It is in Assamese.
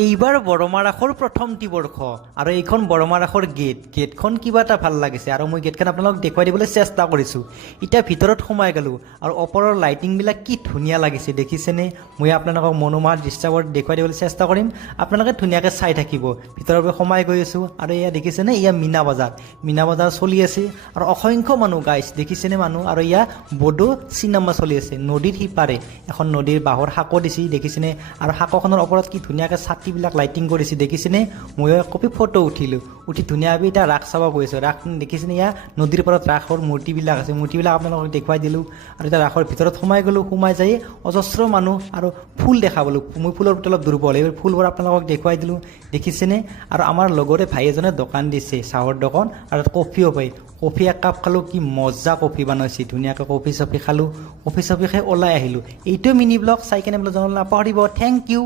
এইবাৰ বৰমাৰাসৰ প্ৰথমটি বৰ্ষ আৰু এইখন বৰমাৰাসৰ গেটখন কিবা এটা ভাল লাগিছে আৰু মই গেটখন আপোনালোকক দেখুৱাই দিবলৈ চেষ্টা কৰিছোঁ। এতিয়া ভিতৰত সোমাই গ'লোঁ আৰু ওপৰৰ লাইটিংবিলাক কি ধুনীয়া লাগিছে দেখিছেনে। মই আপোনালোকক মনোমোহা দৃশ্যবোৰ দেখুৱাই দিবলৈ চেষ্টা কৰিম, আপোনালোকে ধুনীয়াকৈ চাই থাকিব। ভিতৰৰ পৰা সোমাই গৈ আছোঁ আৰু এয়া দেখিছেনে, এয়া মীনা বজাৰ চলি আছে আৰু অসংখ্য মানুহ গাইছ দেখিছেনে মানুহ। আৰু এয়া বড়ো চিনেমা চলি আছে নদীৰ সিপাৰে, এখন নদীৰ বাঁহৰ শাকো দিছে দেখিছেনে আৰু শাকখনৰ ওপৰত কি ধুনীয়াকৈ বিলাক লাইটিং কৰিছে দেখিছেনে। মই কপি ফটো উঠি ধুনীয়াকৈ এতিয়া ৰাস চাব গৈ আছোঁ। ৰাস দেখিছেনে, ইয়াৰ নদীৰ পাৰত ৰাসৰ মূৰ্তিবিলাক আছে, মূৰ্তিবিলাক আপোনালোকক দেখুৱাই দিলোঁ। আৰু এতিয়া ৰাসৰ ভিতৰত সোমাই গ'লোঁ, সোমাই যাই অজস্ৰ মানুহ আৰু ফুল দেখা পালোঁ। মই ফুলৰ প্ৰতি অলপ দুৰ্বল, এইবোৰ ফুলবোৰ আপোনালোকক দেখুৱাই দিলোঁ দেখিছেনে। আৰু আমাৰ লগৰে ভাই এজনে দোকান দিছে, চাহৰ দোকান, আৰু কফিও পায়। কফি একাপ খালোঁ, কি মজা কফি বনাইছে, ধুনীয়াকৈ কফি চফি খালোঁ, কফি চফি খাই ওলাই আহিলোঁ। এইটোৱে মিনি ব্লগ, চাই কেনে বোলে জনাব নাপাহৰিব। Thank U.